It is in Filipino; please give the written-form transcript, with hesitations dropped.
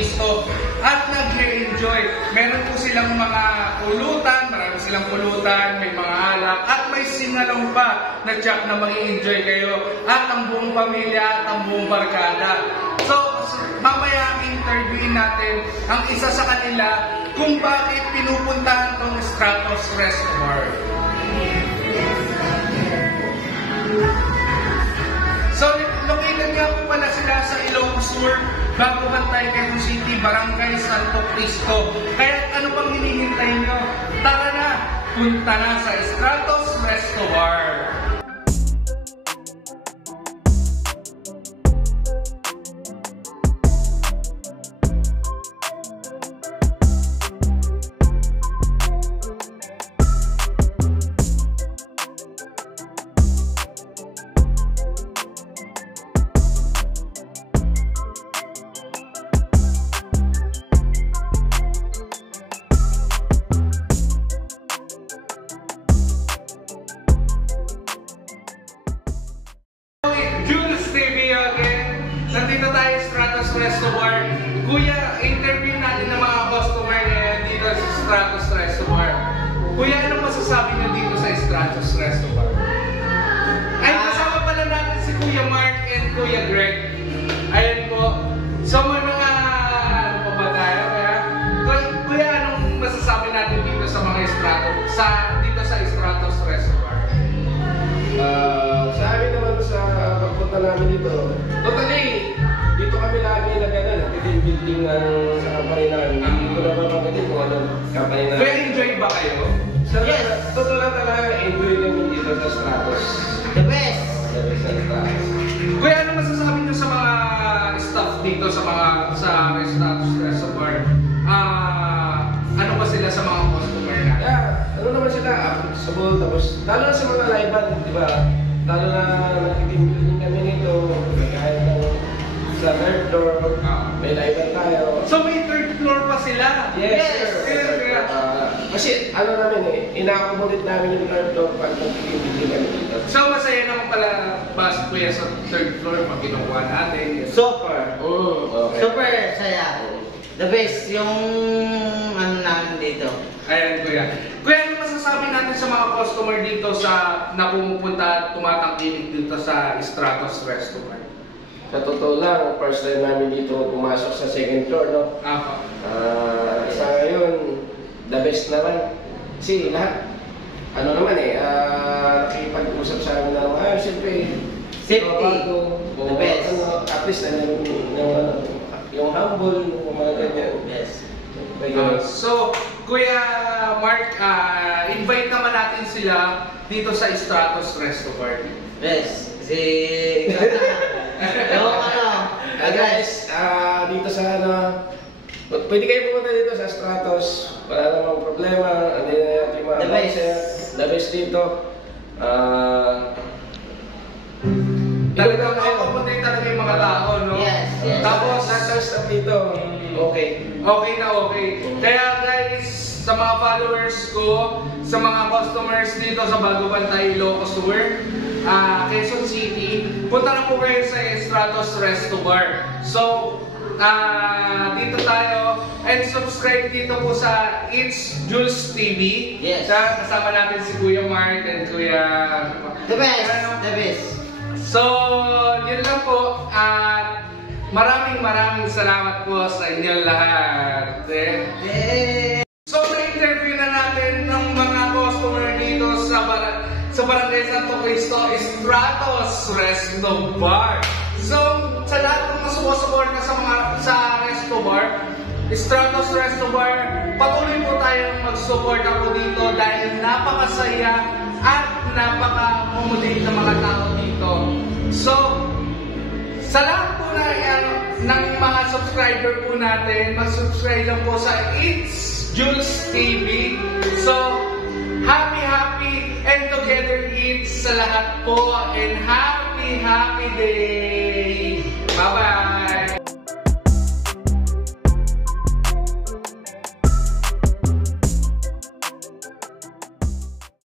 Cristo at nag-enjoy. Meron po silang mga pulutan, marami silang pulutan, may mga alak, at may singalong pa na tsak na mag-enjoy kayo at ang buong pamilya at ang buong barkada. So, mamaya interviewin natin ang isa sa kanila kung bakit pinupuntahan tong Stratos Reservoir. So, located nga po pala sila sa Ilocos Sur, Bago Bantay, Quezon City, Barangay Santo Cristo. Kaya ano pang hinihintay nyo? Tara na! Punta na sa Stratos Reservoir! Nandito tayo sa Stratos Reservoir. Kuya, interview natin ng mga customer dito sa Stratos Reservoir. Kuya, anong masasabi niyo dito sa Stratos Reservoir? Ay, kasama pala natin si Kuya Mark and Kuya Greg. Ayan po. So, may mga ano pa ba tayo? Kuya, anong masasabi natin dito sa mga dito sa Stratos Reservoir? Sa amin naman sa pagpunta namin dito, totally, dito kami lagi nag-building sa company namin. Hindi ko na mapapagdating kung anong company namin. Kaya enjoy ba kayo? Yes! Totoo lang talaga, enjoy namin dito sa Stratos. The best! The best sa Stratos. Kuya, ano masasabi niyo sa mga staff dito sa Stratos Reservoir? Ano ba sila sa mga customer na? Yeah, ano naman sila, applicable, tapos lalo na sa mga live band, di ba? Lalo na nag-team building kami nito, kahit sa third floor, may live band tayo. So may third floor pa sila? Yes, sir. Kasi ano namin ina-accommodate namin yung third floor pag nag-team building kami dito. So masaya naman pala kuya sa third floor pag kinukuha natin. Super! Okay. Super saya! The best yung ano namin dito. Ayan kuya. Kuya, ano masasabi natin sa mga customer dito na pumupunta at tumatangkilik dito sa Stratos Reservoir? Sa totoo lang, first time namin dito pumasok sa second floor, no? Ako. Sa ngayon, the best naman. Kasi lahat, ano naman nakipag-usap sa amin na, siyempre, Safety. The best. At least, yung humble, yung mga ganyan. Yes. So, Kuya Mark, invite naman natin sila dito sa Stratos Reservoir. Yes. Kasi yung Guys, dito sa pwede kayo pumunta dito sa Stratos. Wala namang problema. Andun na natin mga the best. The best dito. Talagang makapunta talaga yung mga tao, no? Yes, yes. Tapos, stuff dito, okay. Okay na okay. Kaya guys, sa mga followers ko, sa mga customers dito sa Bago Bantay, Ilocos Sur, Quezon City, punta na po kayo sa Stratos Reservoir. So, dito tayo and subscribe dito po sa It's Jules TV. Yes. Kasama natin si Kuya Mark and Kuya... The best! The best! So, yun lang po. At maraming salamat po sa inyong lahat. So, na-interview na natin ng mga customer dito sa Barangay Santo Cristo, Stratos Reservoir. So, sa lahat ng sumusuporta sa Reservoir, Stratos Reservoir, patuloy po tayong mag-suporta po dito dahil napakasaya at napaka-accommodate ng mga tao dito. So, sa lahat po ng mga subscriber po natin, mag-subscribe lang po sa It's Jules TV. So, happy and together eats sa lahat po and happy day! Bye-bye!